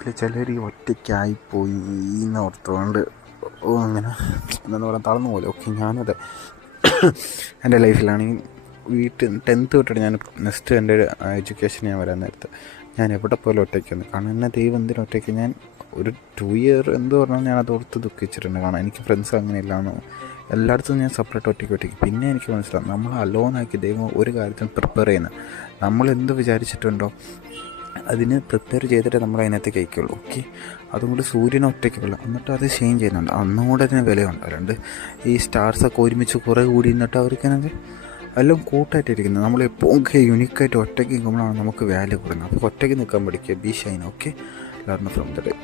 ലൈഫിൽ ചിലർ ഈ ഒറ്റയ്ക്കായിപ്പോയി എന്ന് ഓർത്തുകൊണ്ട് അങ്ങനെ എന്താ പറയുക തളർന്നു പോലെ. ഓക്കെ, ഞാനത് എൻ്റെ ലൈഫിലാണെങ്കിൽ വീട്ടിൽ 10th തൊട്ടിട്ട് ഞാൻ നെക്സ്റ്റ് എൻ്റെ എഡ്യൂക്കേഷൻ ഞാൻ വരാൻ നേരത്ത് ഞാൻ എവിടെ പോലും ഒറ്റയ്ക്കുന്നു. കാരണം എന്നെ ദൈവം എന്തിനും ഒറ്റയ്ക്ക് ഞാൻ ഒരു 2 ഇയർ എന്ത് പറഞ്ഞാൽ ഞാൻ അത് ഓർത്ത് ദുഃഖിച്ചിട്ടുണ്ട്. കാരണം എനിക്ക് ഫ്രണ്ട്സ് അങ്ങനെ ഇല്ലാന്നോ, എല്ലായിടത്തും ഞാൻ സെപ്പറേറ്റ് ഒറ്റയ്ക്ക്. പിന്നെ എനിക്ക് മനസ്സിലാവും നമ്മൾ അലോണാക്കി ദൈവം ഒരു കാര്യത്തിന് പ്രിപ്പയർ ചെയ്യുന്നത്. നമ്മൾ എന്ത് വിചാരിച്ചിട്ടുണ്ടോ അതിന് പ്രിപ്പയർ ചെയ്തിട്ട് നമ്മൾ അതിനകത്ത് കഴിക്കുള്ളൂ. ഓക്കെ, അതുകൊണ്ട് സൂര്യനെ ഒറ്റയ്ക്കുള്ള എന്നിട്ട് അത് ഷെയിൻ ചെയ്യുന്നുണ്ട്, അന്നുകൂടെ അതിന് വിലയുണ്ട്. അല്ലാണ്ട് ഈ സ്റ്റാർസൊക്കെ ഒരുമിച്ച് കുറേ കൂടി നിന്നിട്ട് അവർക്കതിനകത്ത് എല്ലാം കൂട്ടായിട്ടിരിക്കുന്നത്. നമ്മളെപ്പോൾ യുണീക്കായിട്ട് ഒറ്റയ്ക്ക് നിൽക്കുമ്പോഴാണ് നമുക്ക് വാല്യൂ കൊടുക്കുന്നത്. അപ്പോൾ ഒറ്റയ്ക്ക് നിൽക്കാൻ പഠിക്കുക. B Shine. Okay, learn from the day.